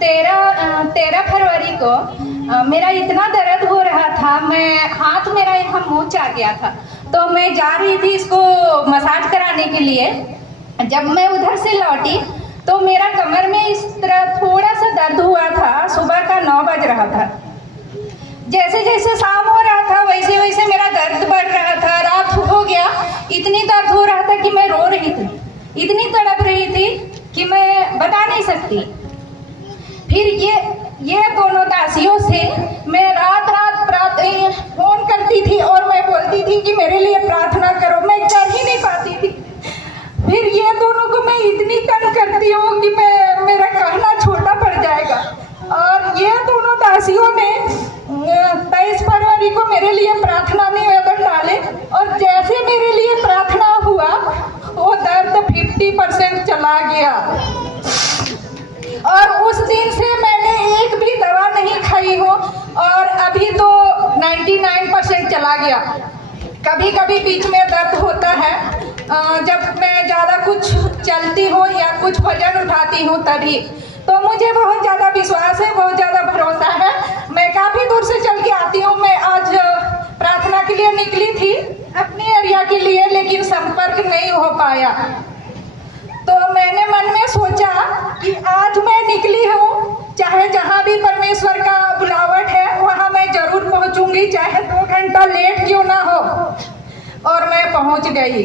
तेरह फरवरी को मेरा इतना दर्द हो रहा था, मैं हाथ मेरा यहाँ मोच आ गया था, तो मैं जा रही थी इसको मसाज कराने के लिए। जब मैं उधर से लौटी तो मेरा कमर में इस तरह थोड़ा सा दर्द हुआ था। सुबह का 9 बज रहा था। जैसे जैसे शाम हो रहा था वैसे वैसे मेरा दर्द बढ़ रहा था। रात हो गया, इतनी दर्द हो रहा था कि मैं रो रही थी, इतनी तड़प रही थी कि मैं बता नहीं सकती। फिर ये दोनों दासियों से मैं रात फोन करती थी और मैं बोलती थी कि मेरे लिए प्रार्थना करो। मैं कर ही नहीं पाती थी। फिर ये दोनों को मैं इतनी तंग करती हूँ कि मेरा कहना छोटा पड़ जाएगा। और ये दोनों दासियों ने 23 फरवरी को मेरे लिए प्रार्थना निवेदन डाले और जैसे मेरे लिए प्रार्थना हुआ वो दर्द 50% चला गया। और उस दिन से मैंने एक भी दवा नहीं खाई हूँ और अभी तो 99% चला गया। कभी कभी बीच में दर्द होता है जब मैं ज़्यादा कुछ चलती हूँ या कुछ वजन उठाती हूँ तभी। तो मुझे बहुत ज़्यादा विश्वास है, बहुत ज़्यादा भरोसा है। मैं काफ़ी दूर से चल के आती हूँ। मैं आज प्रार्थना के लिए निकली थी अपने एरिया के लिए, लेकिन संपर्क नहीं हो पाया। तो मैंने मन में सोचा कि आज मैं निकली हूँ, चाहे जहाँ भी परमेश्वर का बुलावट है वहाँ मैं जरूर पहुँचूंगी, चाहे 2 घंटा लेट क्यों ना हो। और मैं पहुँच गई।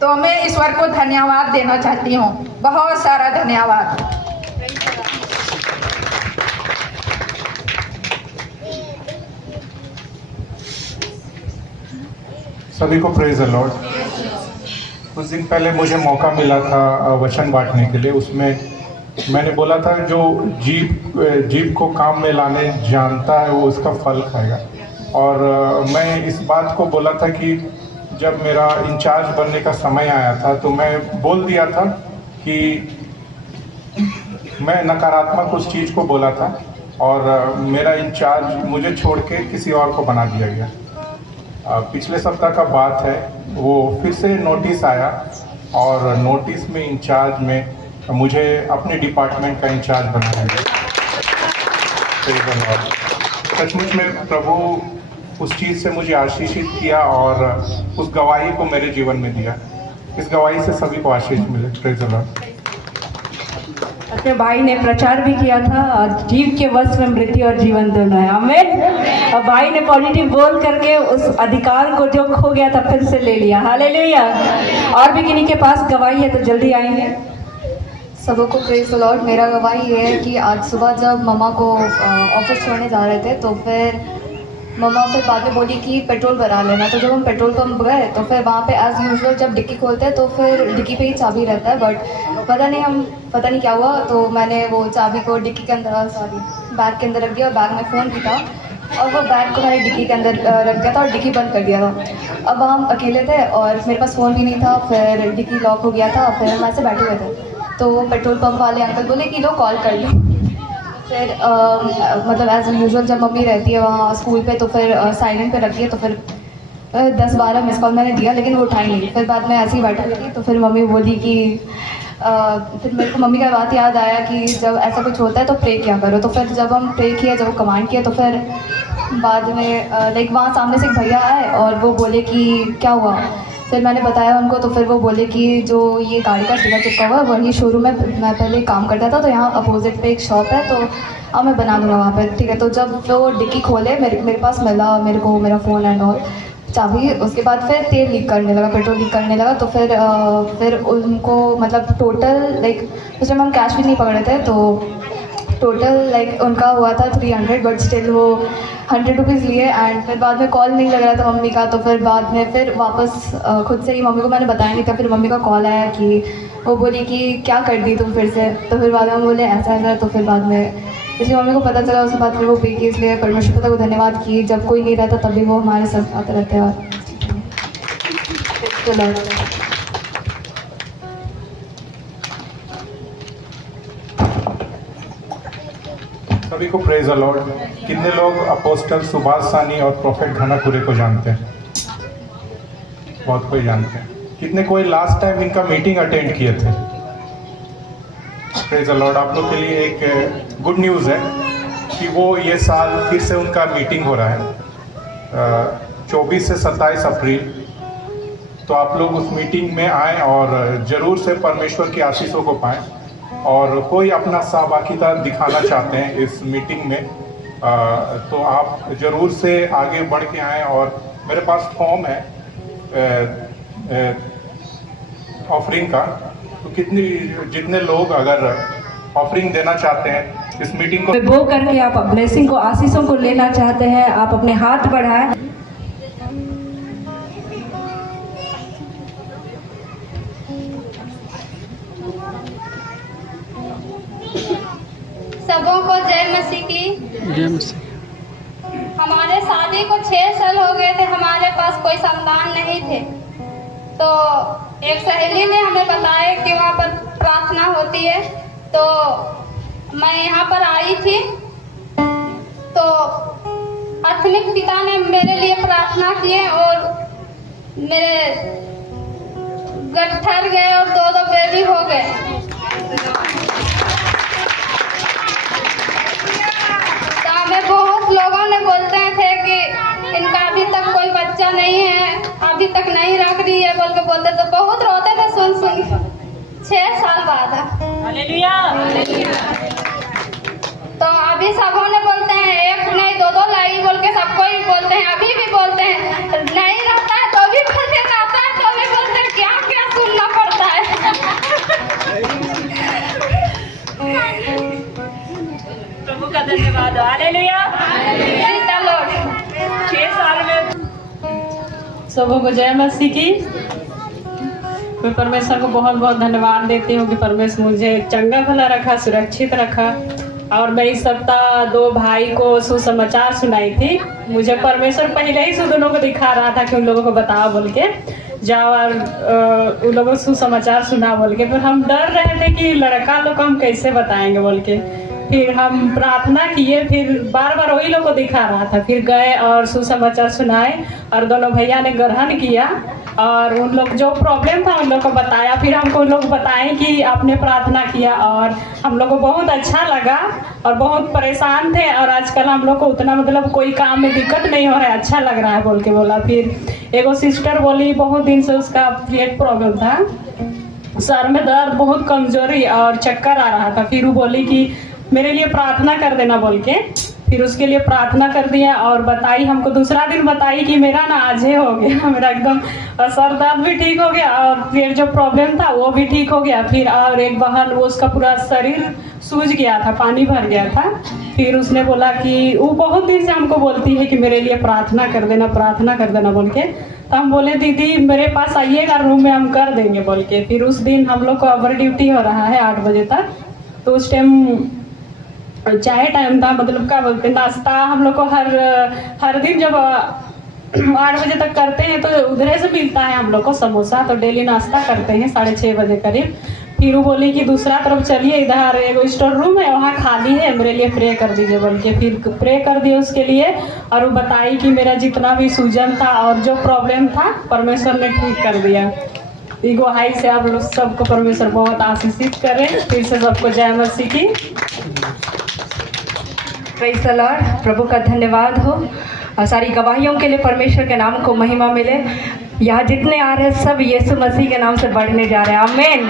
तो मैं ईश्वर को धन्यवाद देना चाहती हूँ, बहुत सारा धन्यवाद। सभी को प्रेज द लॉर्ड। कुछ दिन पहले मुझे मौका मिला था वचन बांटने के लिए। उसमें मैंने बोला था जो जीभ को काम में लाने जानता है वो उसका फल खाएगा। और मैं इस बात को बोला था कि जब मेरा इंचार्ज बनने का समय आया था तो मैं बोल दिया था कि मैं नकारात्मक कुछ चीज़ को बोला था और मेरा इंचार्ज मुझे छोड़ के किसी और को बना दिया गया। पिछले सप्ताह का बात है, वो फिर से नोटिस आया और नोटिस में इंचार्ज में मुझे अपने डिपार्टमेंट का इंचार्ज बनाया गया। सचमुच में प्रभु उस चीज़ से मुझे आशीषित किया और उस गवाही को मेरे जीवन में दिया। इस गवाही से सभी को आशीष मिले। Praise the Lord. अपने भाई ने प्रचार भी किया था, जीव के वश में मृत्यु और जीवन दोनों है। आमीन। और भाई ने पॉजिटिव बोल करके उस अधिकार को जो खो गया था फिर से ले लिया। हालेलुया। और भी किन्हीं के पास गवाही है तो जल्दी आएंगे। सबको प्रेज द लॉर्ड। मेरा गवाही ये है कि आज सुबह जब मम्मा को ऑफिस छोड़ने जा रहे थे तो फिर मम्मा फिर बाद में बोली कि पेट्रोल भरा लेना। तो जब हम पेट्रोल पंप गए तो फिर वहाँ पे एज़ यूजुअल जब डिक्की खोलते हैं तो फिर डिक्की पे ही चाबी रहता है, बट पता नहीं क्या हुआ तो मैंने वो चाबी को डिक्की के अंदर बैग के अंदर रख दिया और बैग में फ़ोन भी था और वो बैग को मैंने डिक्की के अंदर रख दिया था और डिक्की बंद कर दिया था। अब हम अकेले थे और मेरे पास फ़ोन भी नहीं था, फिर डिक्की लॉक हो गया था। फिर हम ऐसे बैठे हुए थे तो पेट्रोल पंप वाले अंकल बोले कि लो कॉल कर लो। फिर मतलब एज यूजुअल जब मम्मी रहती है वहाँ स्कूल पे तो फिर साइलेंट पे रखी है तो फिर 10-12 मिस कॉल मैंने दिया लेकिन वो उठाई नहीं। फिर बाद में ऐसे ही बैठी हुई थी तो फिर मम्मी बोली कि फिर मेरे को मम्मी का बात याद आया कि जब ऐसा कुछ होता है तो प्रे किया करो। तो फिर जब हम प्रे किए, जब वो कमांड किया तो फिर बाद में लाइक वहाँ सामने से एक भैया आए और वो बोले कि क्या हुआ। फिर मैंने बताया उनको तो फिर वो बोले कि जो ये गाड़ी का स्टिकर चिपका हुआ है वही शोरूम में मैं पहले काम करता था, तो यहाँ अपोजिट पे एक शॉप है तो अब मैं बना दूँगा वहाँ पे, ठीक है। तो जब वो डिक्की खोले मेरे पास मिला मेरे को मेरा फ़ोन एंड ऑल चाबी। उसके बाद फिर तेल लीक करने लगा, पेट्रोल लीक करने लगा। तो फिर उनको मतलब टोटल लाइक उस टाइम हम कैश भी नहीं पकड़े थे तो टोटल लाइक उनका हुआ था 300, बट स्टिल वो 100 रुपीज़ लिए। एंड फिर बाद में कॉल नहीं लग रहा था मम्मी का तो फिर बाद में फिर वापस खुद से ही मम्मी को मैंने बताया नहीं था। फिर मम्मी का कॉल आया कि वो बोली कि क्या कर दी तुम फिर से। तो फिर बाद में हम बोले ऐसा ऐसा। तो फिर बाद में इसलिए मम्मी को पता चला, उसके बाद फिर वो पे की। इसलिए परमेश्वर पिता को धन्यवाद कि जब कोई नहीं रहता तभी वो हमारे साथ आते रहते हैं। और सभी को प्रेज द लॉर्ड। कितने लोग अपोस्टल सुभाष सानी और प्रोफेट घनापुरे को जानते हैं? बहुत कोई जानते हैं। कितने कोई लास्ट टाइम इनका मीटिंग अटेंड किए थे? Praise the Lord. आप लोग के लिए एक गुड न्यूज़ है कि वो ये साल फिर से उनका मीटिंग हो रहा है 24 से 27 अप्रैल। तो आप लोग उस मीटिंग में आएँ और ज़रूर से परमेश्वर की आशीषों को पाएँ। और कोई अपना सहभागिता दिखाना चाहते हैं इस मीटिंग में तो आप ज़रूर से आगे बढ़ के आएँ। और मेरे पास फॉर्म है ऑफरिंग का, तो जितने लोग अगर ऑफरिंग देना चाहते हैं इस मीटिंग को वो करके आप ब्लेसिंग को, आशीषों को लेना चाहते हैं, आप अपने हाथ बढ़ाएं। सबों को जय मसीह की। हमारे शादी को 6 साल हो गए थे, हमारे पास कोई संतान नहीं थे। तो एक सहेली ने हमें बताया कि वहाँ पर प्रार्थना होती है, तो मैं यहाँ पर आई थी। तो आत्मिक पिता ने मेरे लिए प्रार्थना किए और मेरे गट ठहर गए और 2 बेबी हो गए। बहुत लोगों ने बोलते थे कि इनका अभी तक कोई बच्चा नहीं है, अभी तक नहीं रख रही है बोल के बोलते, तो बहुत रोते थे सुन 6 साल बाद। हालेलुया। तो अभी सबों ने बोलते हैं 1 नहीं 2 लाई बोल के सबको ही बोलते हैं, अभी भी बोलते हैं नहीं रहता है तो भी बोलते हैं, रहता है तो भी बोलते हैं, क्या क्या सुनना पड़ता है। प्रभु का धन्यवाद। हालेलुया। 6 साल में सबों को जय मसीह की। मैं परमेश्वर को बहुत बहुत धन्यवाद देती हूँ कि परमेश्वर मुझे चंगा भला रखा, सुरक्षित रखा। और मैं इस सप्ताह 2 भाई को सुसमाचार सुनाई थी। मुझे परमेश्वर पहले ही दोनों को दिखा रहा था कि उन लोगों को बताओ बोल के, जाओ और उन लोगों को सुसमाचार सुना बोल के। फिर हम डर रहे थे कि लड़का लोग को हम कैसे बताएंगे बोल के। फिर हम प्रार्थना किए, फिर बार बार वही लोग को दिखा रहा था। फिर गए और सुसमाचार सुनाए और दोनों भैया ने ग्रहण किया और उन लोग जो प्रॉब्लम था उन लोग को बताया। फिर हमको उन लोग बताएं कि आपने प्रार्थना किया और हम लोग को बहुत अच्छा लगा और बहुत परेशान थे। और आजकल हम लोग को उतना मतलब कोई काम में दिक्कत नहीं हो रहा है, अच्छा लग रहा है बोल के बोला। फिर एगो सिस्टर बोली बहुत दिन से उसका पेट प्रॉब्लम था, सर में दर्द, बहुत कमजोरी और चक्कर आ रहा था। फिर वो बोली कि मेरे लिए प्रार्थना कर देना बोल के। फिर उसके लिए प्रार्थना कर दिया और बताई हमको, दूसरा दिन बताई कि मेरा ना आज हो गया, मेरा एकदम सर दर्द भी ठीक हो गया और फिर जो प्रॉब्लम था वो भी ठीक हो गया। फिर और एक बहन, वो उसका पूरा शरीर सूज गया था, पानी भर गया था। फिर उसने बोला कि वो बहुत दिन से हमको बोलती है कि मेरे लिए प्रार्थना कर देना, प्रार्थना कर देना बोल के। तो हम बोले दीदी मेरे पास आइएगा रूम में, हम कर देंगे बोल के। फिर उस दिन हम लोग को ओवर ड्यूटी हो रहा है 8 बजे तक। तो उस टाइम चाय टाइम था, मतलब क्या बोलते हैं, नाश्ता हम लोग को हर दिन जब 8 बजे तक करते हैं तो उधरे से मिलता है हम लोग को समोसा। तो डेली नाश्ता करते हैं 6:30 बजे करीब। फिर वो बोली कि दूसरा तरफ चलिए, इधर एगो स्टोर रूम है वहाँ खाली है, मेरे लिए प्रे कर दीजिए बोल के। फिर प्रे कर दिए उसके लिए और वो बताई कि मेरा जितना भी सूजन था और जो प्रॉब्लम था परमेश्वर ने ठीक कर दिया। ईगो हाई से आप लोग सबको परमेश्वर बहुत आशीषित करें। फिर से सबको जय मसीह की। Praise the Lord. प्रभु का धन्यवाद हो और सारी गवाहियों के लिए परमेश्वर के नाम को महिमा मिले। यहाँ जितने आ रहे हैं सब यीशु मसीह के नाम से बढ़ने जा रहे हैं। आमीन।